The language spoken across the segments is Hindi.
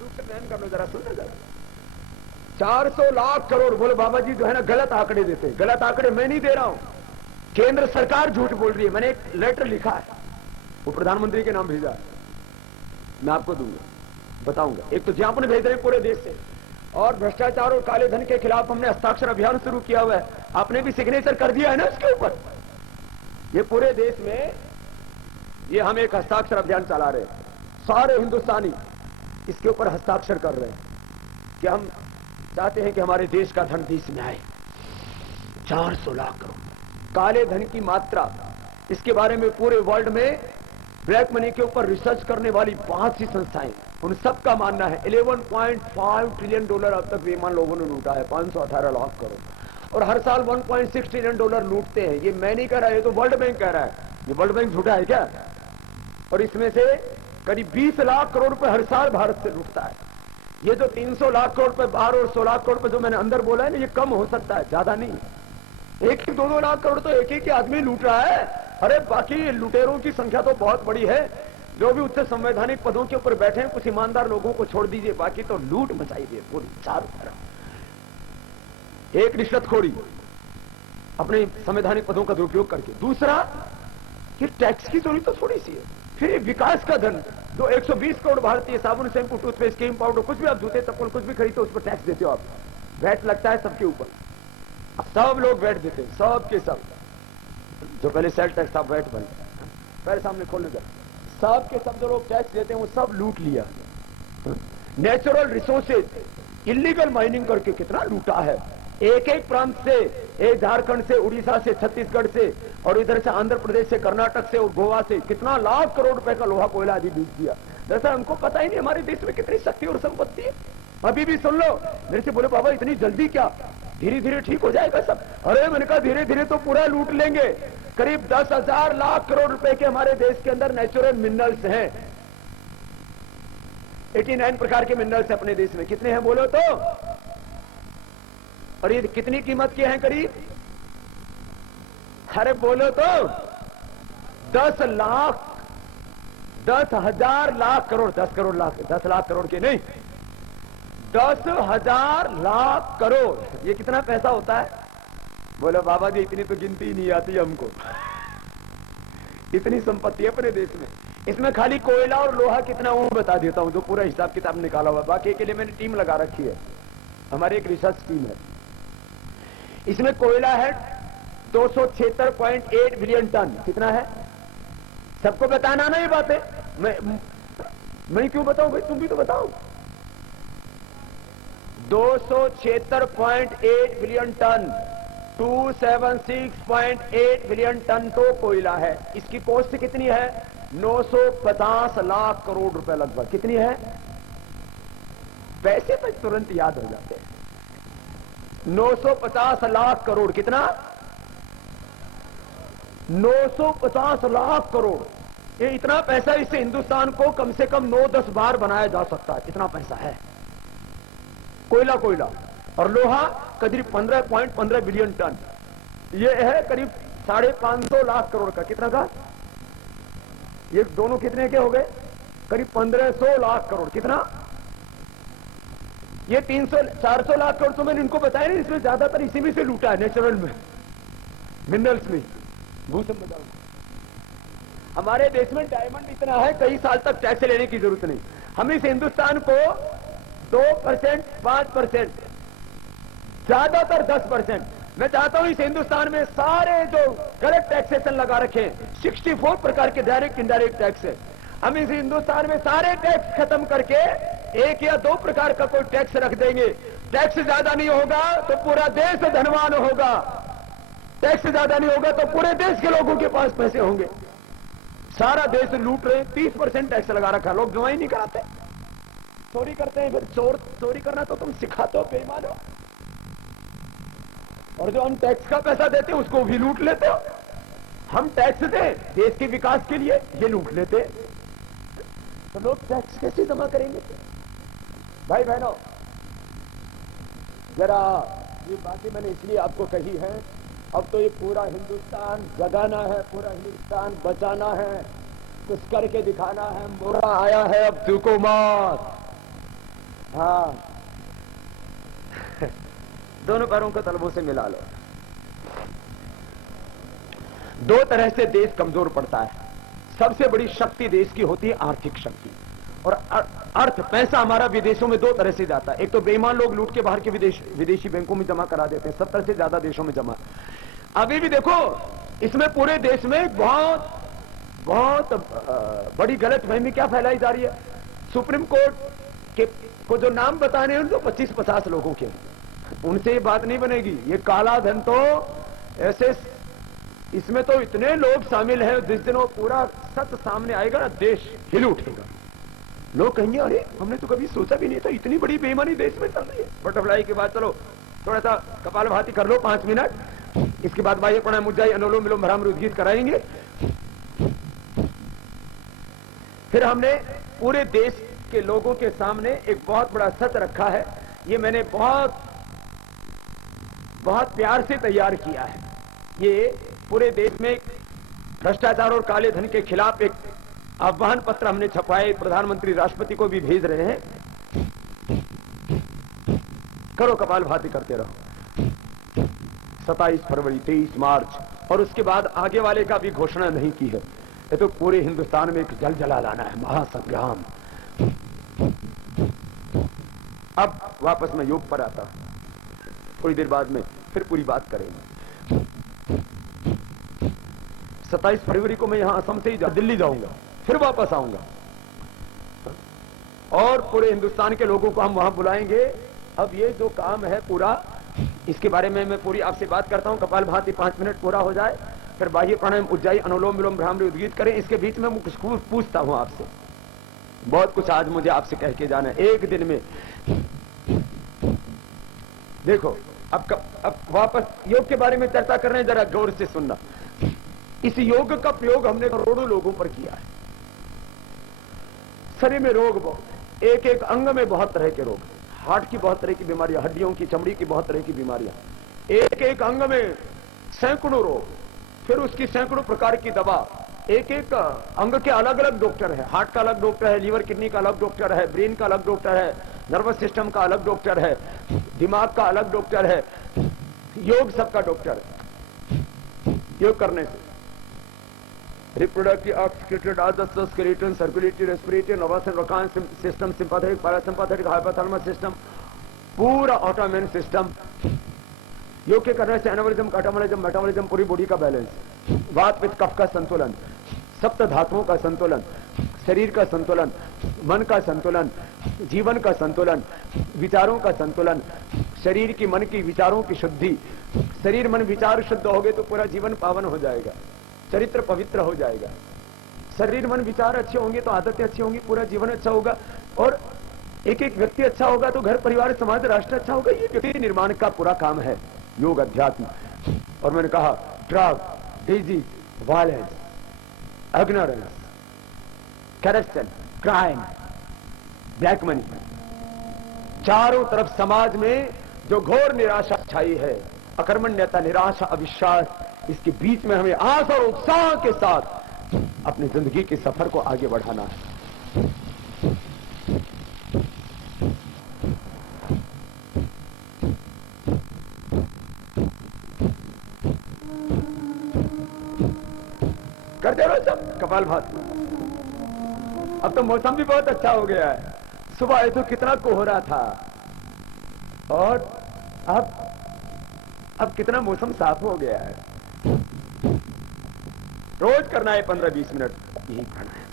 सूख से बयान कर लो जरा, सुनना जरा। 400 लाख करोड़। बोले बाबा जी जो है ना गलत आंकड़े देते। गलत आंकड़े मैं नहीं दे रहा हूं, केंद्र सरकार झूठ बोल रही है। मैंने एक लेटर लिखा है, वो प्रधानमंत्री के नाम भेजा है, मैं आपको दूंगा, बताऊंगा। एक तो ज्ञापन भेज रहे हैं पूरे देश से, और भ्रष्टाचार और काले धन के खिलाफ हमने हस्ताक्षर अभियान शुरू किया हुआ है। आपने भी सिग्नेचर कर दिया है ना इसके ऊपर। ये पूरे देश में ये हम एक हस्ताक्षर अभियान चला रहे हैं, सारे हिंदुस्तानी इसके ऊपर हस्ताक्षर कर रहे हैं कि हम चाहते हैं कि हमारे देश का धन देश में आए। 400 लाख करोड़ काले धन की मात्रा, इसके बारे में पूरे वर्ल्ड में ब्लैक मनी के ऊपर रिसर्च करने वाली 5 सी संस्थाएं, उन सबका मानना है 11.5 ट्रिलियन डॉलर अब तक बेईमान लोगों ने लूटा है, 518 लाख करोड़, और हर साल 1.6 ट्रिलियन डॉलर लूटते हैं। ये मैं नहीं कह रहा, ये तो वर्ल्ड बैंक कह रहा है। ये वर्ल्ड बैंक झूठा है क्या? और इसमें से करीब 20 लाख करोड़ रुपए हर साल भारत से लूटता है। ये जो 300 लाख करोड़ रुपए बाहर और 100 लाख करोड़ रुपए जो मैंने अंदर बोला है ना, ये कम हो सकता है, ज्यादा नहीं। 1-2 लाख करोड़ तो एक ही आदमी लूट रहा है। अरे बाकी लुटेरों की संख्या तो बहुत बड़ी है, जो भी उच्च संवैधानिक पदों के ऊपर बैठे हैं, कुछ ईमानदार लोगों को छोड़ दीजिए, बाकी तो लूट मचाई है पूरी चारों तरफ। एक रिश्वतखोरी अपने संवैधानिक पदों का दुरुपयोग करके, दूसरा कि टैक्स की चोरी तो थोड़ी सी है, फिर विकास का धन जो 120 करोड़ भारतीय साबुन, शैंपू, टूथपेस्ट, क्रीम पाउडर, कुछ भी आप जूते चप्पल कुछ भी खरीदते हो उस पर टैक्स देते हो आप, वैट लगता है सबके ऊपर, सब लोग वैट देते हैं, सब के सब। जो पहले सेल टैक्स था वैट बन, पहले सामने खोलने का, सब के सब जो लोग टैक्स देते हैं वो सब लूट लिया। नेचुरल रिसोर्सेज इलीगल माइनिंग करके कितना लूटा है। एक एक प्रांत से, एक झारखंड से, उड़ीसा से, छत्तीसगढ़ से, और इधर से आंध्र प्रदेश से, कर्नाटक से और गोवा से कितना लाख करोड़ रुपए का लोहा कोयला आदि बीत दिया। जैसा हमको पता ही नहीं हमारे देश में कितनी शक्ति और संपत्ति है। अभी भी सुन लो, मेरे से बोले बाबा इतनी जल्दी क्या, धीरे धीरे ठीक हो जाएगा सब। अरे मैंने कहा धीरे धीरे तो पूरा लूट लेंगे। करीब 10,000 लाख करोड़ रुपए के हमारे देश के अंदर नेचुरल मिनरल्स हैं। 89 प्रकार के मिनरल्स अपने देश में, कितने हैं बोलो तो? और ये कितनी कीमत के हैं करीब? अरे बोलो तो 10,000 लाख करोड़, 10 करोड़ लाख, 10 लाख करोड़ के नहीं, 10,000 लाख करोड़। ये कितना पैसा होता है? बोलो बाबा जी इतनी तो गिनती ही नहीं आती हमको। इतनी संपत्ति है अपने देश में। इसमें खाली कोयला और लोहा कितना वो बता देता हूं, जो पूरा हिसाब किताब निकाला हुआ। बाकी के लिए मैंने टीम लगा रखी है, हमारी एक रिसर्च टीम है। इसमें कोयला है 276.8 बिलियन टन। कितना है? सबको बताना ना ये बातें, मैं क्यों बताऊं भाई, तुम भी तो बताओ। 276.8 बिलियन टन, 276.8 बिलियन टन तो कोयला है। इसकी कॉस्ट कितनी है? 950 लाख करोड़ रुपए लगभग। कितनी है? पैसे तो तुरंत याद हो जाते हैं। 950 लाख करोड़। कितना? 950 लाख करोड़। ये इतना पैसा, इससे हिंदुस्तान को कम से कम 9-10 बार बनाया जा सकता है, इतना पैसा है। कोयला और लोहा करीब 15.15 बिलियन टन। ये है करीब 550 लाख करोड़ का। कितना का? ये दोनों कितने के हो गए? करीब 1500 लाख करोड़। कितना? ये 300-400 लाख करोड़ तो मैंने इनको बताया नहीं, इसमें ज्यादातर इसी में से लूटा है, नेचुरल में, मिनरल्स में, भूसंपदा। हमारे देश में डायमंड इतना है, कई साल तक टैक्स लेने की जरूरत नहीं। हम इस हिंदुस्तान को 2%, 5%, ज्यादातर 10%। मैं चाहता हूं इस हिंदुस्तान में सारे जो गलत टैक्सेशन लगा रखे, 64 प्रकार के डायरेक्ट इनडायरेक्ट टैक्स है, हम इस हिंदुस्तान में सारे टैक्स खत्म करके 1 या 2 प्रकार का कोई टैक्स रख देंगे। टैक्स ज्यादा नहीं होगा तो पूरा देश धनवान होगा, टैक्स ज्यादा नहीं होगा तो पूरे देश के लोगों के पास पैसे होंगे। सारा देश लूट रहे, 30% टैक्स लगा रखा, लोग जमा ही नहीं कराते, चोरी करते हैं। फिर चोरी करना तो तुम सिखाते हो, बेईमान हो। और जो हम टैक्स का पैसा देते हैं उसको भी लूट लेते हो। हम टैक्स दें देश के विकास के लिए, ये लूट लेते, तो लोग टैक्स कैसे जमा करेंगे? भाई बहनों, जरा ये बातें मैंने इसलिए आपको कही है, अब तो ये पूरा हिंदुस्तान जगाना है, पूरा हिंदुस्तान बचाना है, कुछ करके दिखाना है। मोरा आया है अब तुको मात, हाँ दोनों पैरों को तलवों से मिला लो। दो तरह से देश कमजोर पड़ता है। सबसे बड़ी शक्ति देश की होती है आर्थिक शक्ति, और अर्थ पैसा हमारा विदेशों में दो तरह से जाता है। एक तो बेईमान लोग लूट के बाहर के विदेशी बैंकों में जमा करा देते हैं, 70 से ज्यादा देशों में जमा। अभी भी देखो इसमें पूरे देश में बहुत बहुत बड़ी गलतफहमी क्या फैलाई जा रही है। सुप्रीम कोर्ट के को जो नाम बताने हैं उनको 25-50 लोगों के, उनसे ये बात नहीं बनेगी। ये काला धन तो ऐसे, इसमें तो इतने लोग शामिल हैं, जिस दिन वो पूरा सच सामने आएगा ना देश हिल उठेगा। लोग कहेंगे अरे हमने तो कभी सोचा भी नहीं था इतनी बड़ी बेईमानी देश में चल रही है। बटरफ्लाई के बाद चलो थोड़ा सा कपालभाति कर लो 5 मिनट, इसके बाद बाह्य प्राणायाम उज्जाई अनुलोम विलोम भ्रामरी उद्गीत कराएंगे। फिर हमने पूरे देश के लोगों के सामने एक बहुत बड़ा सच रखा है। ये मैंने बहुत बहुत प्यार से तैयार किया है। ये पूरे देश में भ्रष्टाचार और काले धन के खिलाफ एक आह्वान पत्र हमने छपवाए, प्रधानमंत्री राष्ट्रपति को भी भेज रहे हैं। करो कपालभाति करते रहो। 27 फरवरी, 23 मार्च और उसके बाद आगे वाले का भी घोषणा नहीं की है। ये तो पूरे हिंदुस्तान में एक जलजला लाना है, महासंग्राम। अब वापस मैं योग पर आता हूं, थोड़ी देर बाद में फिर पूरी बात करेंगे। 27 फरवरी को मैं यहां असम से ही दिल्ली जाऊंगा, फिर वापस आऊंगा और पूरे हिंदुस्तान के लोगों को हम वहां बुलाएंगे। अब ये जो काम है पूरा, इसके बारे में मैं पूरी आपसे बात करता हूं। कपालभाति 5 मिनट पूरा हो जाए, फिर बाह्य प्राणायाम उज्जाई अनुलोम विलोम भ्रामरी उद्गीत करें। इसके बीच में मैं कुछ पूछता हूं आपसे, बहुत कुछ आज मुझे आपसे कह के जाना है एक दिन में। देखो अब वापस योग के बारे में चर्चा कर रहे हैं, जरा गौर से सुनना। इस योग का प्रयोग हमने करोड़ों लोगों पर किया है। शरीर में रोग बहुत, एक एक अंग में बहुत तरह के रोग, हार्ट की बहुत तरह की बीमारियां, हड्डियों की चमड़ी की बहुत तरह की बीमारियां, एक एक अंग में सैकड़ों रोग, फिर उसकी सैकड़ों प्रकार की दवा। एक एक अंग के अलग अलग डॉक्टर है। हार्ट का अलग डॉक्टर है, लीवर किडनी का अलग डॉक्टर है, ब्रेन का अलग डॉक्टर है, नर्वस सिस्टम का अलग डॉक्टर है, दिमाग का अलग डॉक्टर है। योग सबका डॉक्टर है। योग करने से reproductive, oxidative, digestive, skeleton, circulatory, respiratory, nervous and वकान system, sympathetic, parasympathetic, hypothalamus system, पूरा ऑटोमेन सिस्टम। योग के करने से एनाबॉलिज्म, कैटाबॉलिज्म, मेटाबॉलिज्म, पूरी बॉडी का बैलेंस, वात पित्त कफ का संतुलन, सप्त धातुओं का संतुलन, शरीर का संतुलन, मन का संतुलन, जीवन का संतुलन, विचारों का संतुलन, शरीर की, मन की, विचारों की शुद्धि। शरीर मन विचार शुद्ध हो गए तो पूरा जीवन पावन हो जाएगा, चरित्र पवित्र हो जाएगा। शरीर मन विचार अच्छे होंगे तो आदतें अच्छी होंगी, पूरा जीवन अच्छा होगा, और एक एक व्यक्ति अच्छा होगा तो घर परिवार समाज राष्ट्र अच्छा होगा। ये व्यक्ति निर्माण का पूरा काम है योग अध्यात्म। और मैंने कहा drug, disease, violence, ignorance, corruption, crime, black money, चारों तरफ समाज में जो घोर निराशा छाई है, अकर्मण्यता, निराशा, अविश्वास, इसके बीच में हमें आस और उत्साह के साथ अपनी जिंदगी के सफर को आगे बढ़ाना है। करते रहो सब कपालभाति। अब तो मौसम भी बहुत अच्छा हो गया है। सुबह तो कितना कोहरा था और अब कितना मौसम साफ हो गया है। रोज करना है 15-20 मिनट यही करना है।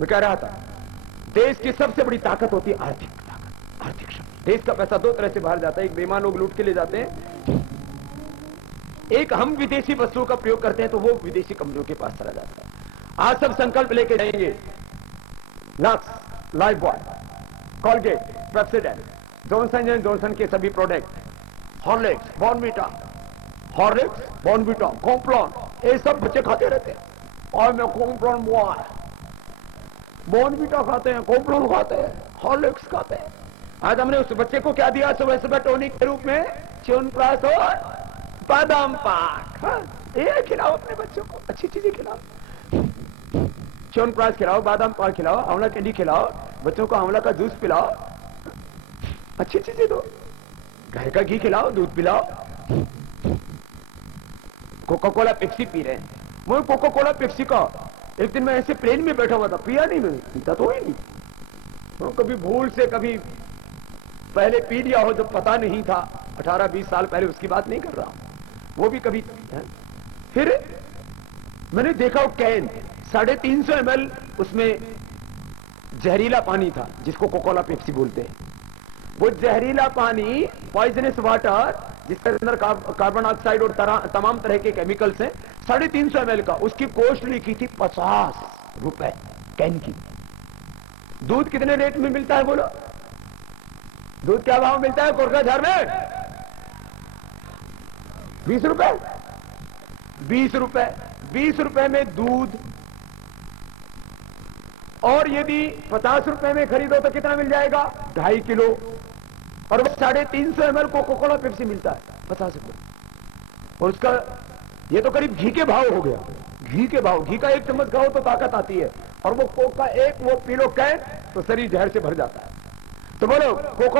मैं कह रहा था देश की सबसे बड़ी ताकत होती है आर्थिक ताकत, आर्थिक शक्ति। देश का पैसा दो तरह से बाहर जाता है, एक बेईमान लोग लूट के ले जाते हैं, एक हम विदेशी वस्तुओं का प्रयोग करते हैं तो वो विदेशी कंपनियों के पास चला जाता है। आज सब संकल्प लेके जाएंगे, lux, life boy, Colgate, Pepsodent, Johnson and Johnson के सभी product, Horlicks, Bournvita, Horlicks, Bournvita, Complan, ये सब बच्चे खाते रहते हैं। और मैं कॉम्प्लॉन बॉय, बॉर्नविटा खाते हैं, कॉम्प्लॉन खाते हैं, हॉर्लिक्स खाते हैं। आज हमने उस बच्चे को क्या दिया सुबह सुबह टॉनिक के रूप में? च्यवनप्राश और बादाम पाक। हाँ, ये खिलाओ अपने बच्चों को, अच्छी चीजें खिलाओ। च्यवनप्राश खिलाओ, बादाम पाक खिलाओ, आंवला कैंडी खिलाओ, बच्चों को आंवला का जूस पिलाओ। अच्छी चीजें दो, घर का घी खिलाओ, दूध पिलाओ। कोका कोला पेप्सी पी रहे हैं, मैं कोका कोला पेप्सी का एक दिन मैं ऐसे प्लेन में बैठा हुआ था, पिया नहीं, मैं पीता तो ही नहीं। कभी भूल से कभी पहले पी लिया हो, जब पता नहीं था, 18-20 साल पहले, उसकी बात नहीं कर रहा हूं, वो भी कभी है? फिर मैंने देखा वो कैन 350 ml, उसमें जहरीला पानी था, जिसको कोकोला पेप्सी बोलते हैं। वो जहरीला पानी, पॉइजनस वाटर, जिसके अंदर कार्बन ऑक्साइड और तमाम तरह के केमिकल्स हैं, 350 ml का, उसकी कॉस्ट लिखी थी 50 रुपए कैन की। दूध कितने रेट में मिलता है बोलो? दूध क्या भाव मिलता है कोरकाझार में? 20 रुपए। 20 रुपए, 20 रुपए में दूध। और यदि 50 रुपए में खरीदो तो कितना मिल जाएगा? 2.5 किलो। और वो 350 ml कोका कोला पेप्सी मिलता है 50 रुपए। और उसका ये तो करीब घी के भाव हो गया। घी के भाव, घी का 1 चम्मच खाओ तो ताकत आती है, और वो कोक का एक वो पी लो कैन तो शरीर जहर से भर जाता है। तो बोलो कोका